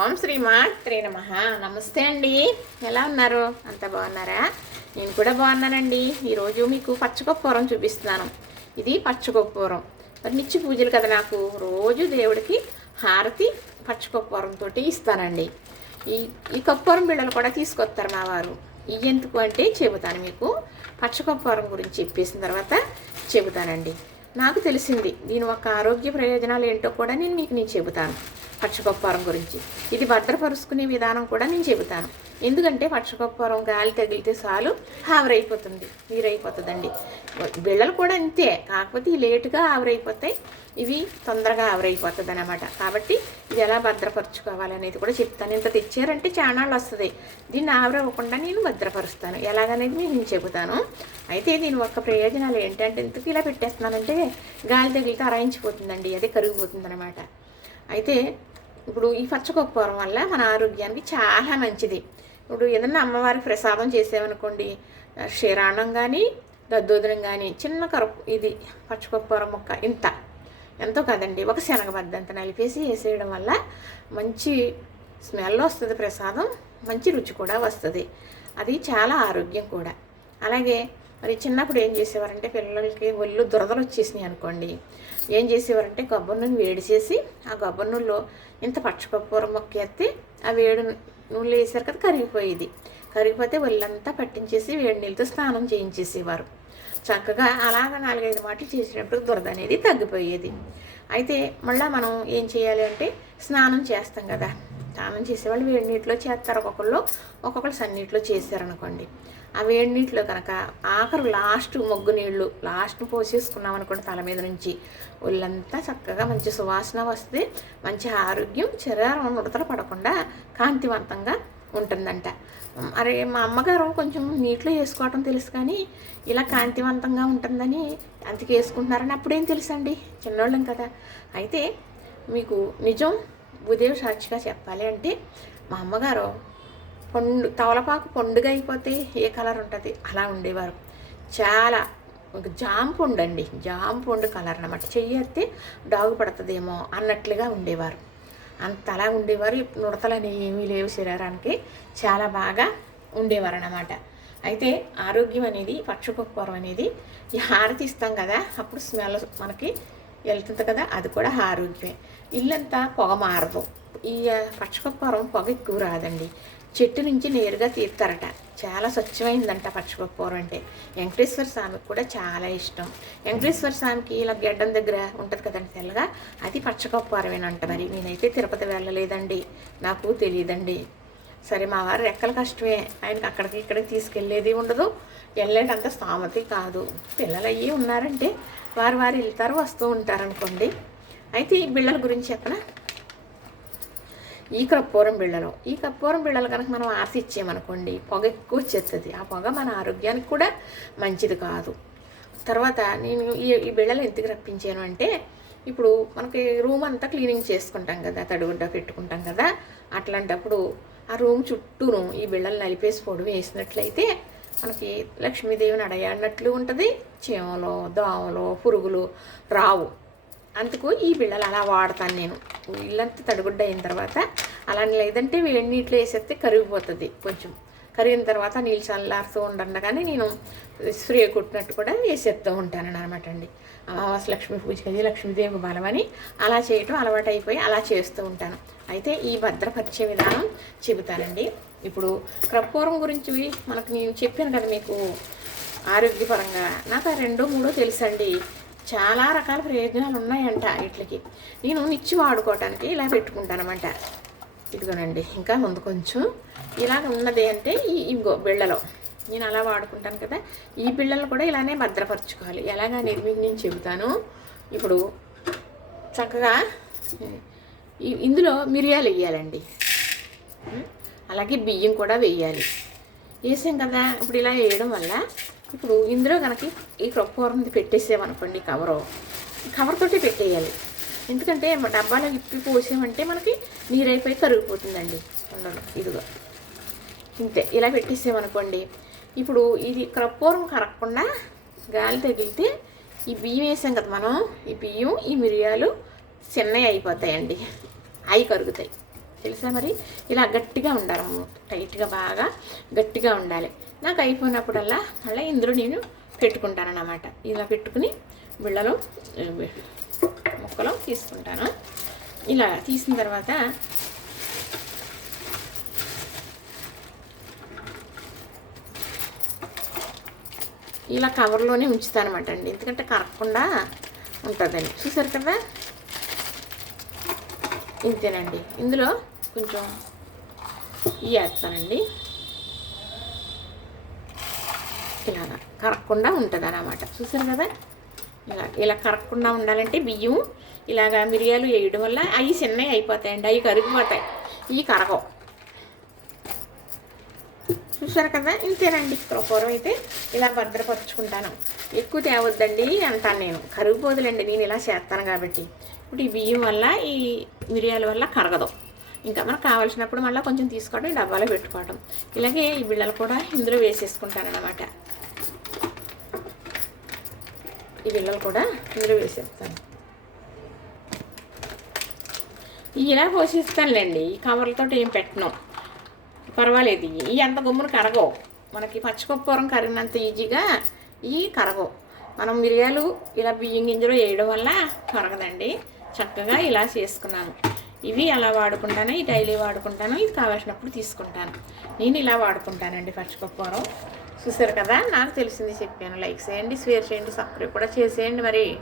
ఓం శ్రీమాత్రే నమః. నమస్తే అండి. ఎలా ఉన్నారు? అంత బాగున్నారా? నేను కూడా బాగున్నానండి. ఈరోజు మీకు పచ్చకర్పూరం చూపిస్తున్నాను. ఇది పచ్చకర్పూరం మరి నిత్య పూజలు కదా, నాకు రోజు దేవుడికి హారతి పచ్చకర్పూరంతో ఇస్తానండి. ఈ ఈ కర్పూరం బిళ్ళలు కూడా తీసుకొస్తారు మా వారు. ఇవి ఎందుకు అంటే చెబుతాను మీకు. పచ్చకర్పూరం గురించి చెప్పేసిన తర్వాత చెబుతానండి. నాకు తెలిసింది దీని యొక్క ఆరోగ్య ప్రయోజనాలు ఏంటో కూడా నేను చెబుతాను. పచ్చకర్పూరం గురించి ఇది భద్రపరుచుకునే విధానం కూడా నేను చెబుతాను. ఎందుకంటే పచ్చకర్పూరం గాలి తగిలితే చాలు ఆవిరైపోతుంది, నీరైపోతుందండి. బిళ్ళలు కూడా అంతే, కాకపోతే లేటుగా ఆవిరైపోతాయి, ఇవి తొందరగా ఆవిరైపోతుంది అనమాట. కాబట్టి ఇది ఎలా భద్రపరచుకోవాలనేది కూడా చెప్తాను. ఇంత తెచ్చారంటే చానాళ్ళు వస్తుంది. దీన్ని ఆవిరవ్వకుండా నేను భద్రపరుస్తాను ఎలాగనేది నేను చెబుతాను. అయితే దీని యొక్క ప్రయోజనాలు ఏంటంటే, ఇంతకు ఇలా పెట్టేస్తున్నానంటే గాలి తగిలితే అరాయించిపోతుందండి, అది కరిగిపోతుంది అనమాట. అయితే ఇప్పుడు ఈ పచ్చకర్పూరం వల్ల మన ఆరోగ్యానికి చాలా మంచిది. ఇప్పుడు ఏదన్నా అమ్మవారికి ప్రసాదం చేసామనుకోండి, క్షీరాన్నం కానీ దద్దోజనం కానీ చిన్న ఇది పచ్చకర్పూరం మొక్క ఎంతో కదండి, ఒక శనగబద్ద అంత నలిపేసి వేసేయడం వల్ల మంచి స్మెల్ వస్తుంది, ప్రసాదం మంచి రుచి కూడా వస్తుంది. అది చాలా ఆరోగ్యం కూడా. అలాగే మరి చిన్నప్పుడు ఏం చేసేవారంటే, పిల్లలకి ఒళ్ళు దురదలు వచ్చేసినాయి అనుకోండి, ఏం చేసేవారంటే కొబ్బరి నూనె వేడి చేసి ఆ కొబ్బరి నూనెలో ఇంత పచ్చకర్పూరం మొక్క వేస్తే ఆ వేడి నూనెలో వేసారు కదా, కరిగిపోతే ఒళ్ళంతా పట్టించేసి వేడి నీళ్ళతో స్నానం చేయించేసేవారు. చక్కగా అలాగ 4-5 మాటలు చేసినప్పుడు దురద అనేది తగ్గిపోయేది. అయితే మళ్ళీ మనం ఏం చేయాలి అంటే, స్నానం చేస్తాం కదా, స్నానం చేసేవాళ్ళు వేడి నీటిలో చేస్తారు, ఒక్కొక్కరు సన్నీటిలో చేశారనుకోండి. ఆ వేడి నీటిలో కనుక ఆఖరు మొగ్గు నీళ్ళు పోసేసుకున్నాం అనుకోండి, తల మీద నుంచి ఒళ్ళంతా చక్కగా మంచి సువాసన వస్తుంది, మంచి ఆరోగ్యం, శరీరం ముడతలు పడకుండా కాంతివంతంగా ఉంటుందంట. అరే మా అమ్మగారు కొంచెం నీటిలో వేసుకోవటం తెలుసు, కానీ ఇలా కాంతివంతంగా ఉంటుందని అందుకు వేసుకుంటున్నారని అప్పుడేం తెలుసండి, చిన్నోళ్ళం కదా. అయితే మీకు నిజం ఉదయం సాక్షిగా చెప్పాలి అంటే, మా అమ్మగారు తవలపాకు పండుగ అయిపోతే ఏ కలర్ ఉంటుంది అలా ఉండేవారు. చాలా జామ పండు కలర్ అనమాట. చెయ్యేస్తే డాగు పడుతుందేమో అన్నట్లుగా ఉండేవారు. అంతలా ఉండేవారు. నుడతలని ఏమీ లేవు శరీరానికి, చాలా బాగా ఉండేవారు అన్నమాట. అయితే ఆరోగ్యం అనేది, పచ్చకర్పూరం అనేది ఈ హారతి ఇస్తాం కదా, అప్పుడు స్మెల్ మనకి వెళ్తుంది కదా, అది కూడా ఆరోగ్యమే. ఇల్లంతా పొగ మారదు. ఈ పచ్చకర్పూరం పొగ ఎక్కువ రాదండి, చెట్టు నుంచి నేరుగా తీస్తారట. చాలా స్వచ్ఛమైందంట పచ్చకర్పూరం అంటే. వెంకటేశ్వర స్వామికి కూడా చాలా ఇష్టం. వెంకటేశ్వర స్వామికి ఇలా గెడ్డం దగ్గర ఉంటుంది కదండి తెల్లగా, అది పచ్చకర్పూరమేనంట. మరి నేనైతే తిరుపతి వెళ్ళలేదండి, నాకు తెలియదండి. సరే మా వారు రెక్కల కష్టమే, ఆయనకి అక్కడికి ఇక్కడికి తీసుకెళ్ళేది ఉండదు, వెళ్ళేటంత స్థామతి కాదు. పిల్లలు అయ్యి ఉన్నారంటే వారు వెళ్తారు వస్తూ ఉంటారనుకోండి. అయితే ఈ బిళ్ళల గురించి చెప్పనా. ఈ కర్పూరం బిళ్ళలు కనుక మనం ఆసి ఇచ్చామనుకోండి, పొగ ఎక్కువ వచ్చేస్తుంది. ఆ పొగ మన ఆరోగ్యానికి కూడా మంచిది కాదు. తర్వాత నేను ఈ బిళ్ళలు ఎందుకు రప్పించాను అంటే, ఇప్పుడు మనకి రూమ్ అంతా క్లీనింగ్ చేసుకుంటాం కదా, తడిగుడ్డ పెట్టుకుంటాం కదా, అట్లాంటప్పుడు ఆ రూమ్ చుట్టూను ఈ బిళ్ళలు నలిపేసి పొడి వేసినట్లయితే మనకి లక్ష్మీదేవిని అడయాడినట్లు ఉంటుంది. చీమలు, దోమలు, పురుగులు రావు. అందుకు ఈ బిళ్ళలు అలా వాడతాను నేను. ఇల్లంతా తడిగుడ్డ అయిన తర్వాత అలా, లేదంటే వేడి నీటిలో వేసేస్తే కరిగిపోతుంది. కొంచెం కరిగిన తర్వాత నీళ్ళు చల్లారుతూ ఉండగానే నేను స్ప్రే కొట్టినట్టు కూడా వేసేస్తూ ఉంటాను అనమాట అండి. అమావాస్య లక్ష్మీ పూజకి లక్ష్మీదేవి బలమని అలా చేయటం అలవాటు అయిపోయి అలా చేస్తూ ఉంటాను. అయితే ఈ భద్రపరిచే విధానం చెబుతానండి. ఇప్పుడు కర్పూరం గురించి మనకు నేను చెప్పాను కదా మీకు, ఆరోగ్యపరంగా నాకు 2-3 తెలుసండి. చాలా రకాల ప్రయోజనాలు ఉన్నాయంట వీటికి. నేను నిత్యం వాడుకోవటానికి ఇలా పెట్టుకుంటానమాట. ఇదిగోనండి, ఇంకా ముందు కొంచెం ఇలాగ ఉన్నది అంటే ఇంకో బిళ్ళలో నేను అలా వాడుకుంటాను కదా. ఈ బిళ్ళలు కూడా ఇలానే భద్రపరచుకోవాలి. ఎలాగనేది మీకు నేను చెబుతాను. ఇప్పుడు చక్కగా ఇందులో మిరియాలు వేయాలండి, అలాగే బియ్యం కూడా వేయాలి. వేసాం కదా, ఇప్పుడు ఇలా వేయడం వల్ల ఇప్పుడు ఇందులో కనుక ఈ కర్పూరం పెట్టేసామనుకోండి, కవర్తోటి పెట్టేయాలి. ఎందుకంటే డబ్బాలో ఇప్పి పోసామంటే మనకి నీరైపోయి కరిగిపోతుందండి. ఇదిగో ఇంతే, ఇలా పెట్టేసామనుకోండి. ఇప్పుడు ఇది కర్పూరం కరగకుండా గాలి తగిలితే ఈ బియ్యం వేసాం కదా మనం, ఈ బియ్యం ఈ మిరియాలు చిన్నవి అయిపోతాయండి, అవి కరుగుతాయి. తెలుసా మరి? ఇలా గట్టిగా ఉండాలి, టైట్గా బాగా గట్టిగా ఉండాలి. నాకు అయిపోయినప్పుడల్లా మళ్ళీ ఇందులో నేను పెట్టుకుంటానన్నమాట. ఇలా పెట్టుకుని బిళ్ళలో ముక్కలు తీసుకుంటాను. ఇలా తీసిన తర్వాత ఇలా కవర్లోనే ఉంచుతాను అనమాట అండి, ఎందుకంటే కరగకుండా ఉంటుందండి. చూసారు కదా, ఇంతేనండి. ఇందులో కొంచెం వేస్తానండి, ఇలాగా కరగకుండా ఉంటుంది అన్నమాట. చూసారు కదా, ఇలా కరగకుండా ఉండాలంటే బియ్యం ఇలాగా మిరియాలు వేయడం వల్ల అవి చిన్నవి అయిపోతాయండి, అవి కరిగిపోతాయి, ఇవి కరగవు. చూసారు కదా, ఇంతేనండి. కూర అయితే ఇలా భద్రపరుచుకుంటాను. ఎక్కువ తేవద్దండి అంటాను నేను, కరిగిపోదులండి, నేను ఇలా చేస్తాను కాబట్టి. ఇప్పుడు ఈ బియ్యం వల్ల ఈ మిరియాల వల్ల కరగదు. ఇంకా మనకు కావాల్సినప్పుడు మళ్ళీ కొంచెం తీసుకోవడం, ఈ డబ్బాలో పెట్టుకోవడం. ఇలాగే ఈ బిళ్ళలు కూడా ఇందులో వేసేసుకుంటానన్నమాట. ఈ బిళ్ళలు కూడా ఇందులో వేసేస్తాను. ఇలా పోసేస్తానులేండి, ఈ కవర్లతో ఏం పెట్టను, పర్వాలేదు. ఇవి అంత గుమ్మును కరగవు, మనకి పచ్చికొప్పూరం కరిగినంత ఈజీగా ఇవి కరగవు. మనం మిరియాలు ఇలా బియ్యం గింజలు వేయడం వల్ల కరగదండి. చక్కగా ఇలా చేసుకున్నాను. ఇవి అలా వాడుకుంటాను, ఈ డైలీ వాడుకుంటాను, ఇది కావాల్సినప్పుడు తీసుకుంటాను. నేను ఇలా వాడుకుంటానండి పచ్చికొప్పూరం. చూసారు కదా, నాకు తెలిసింది చెప్పాను. లైక్ చేయండి, షేర్ చేయండి, సబ్స్క్రైబ్ కూడా చేసేయండి మరి.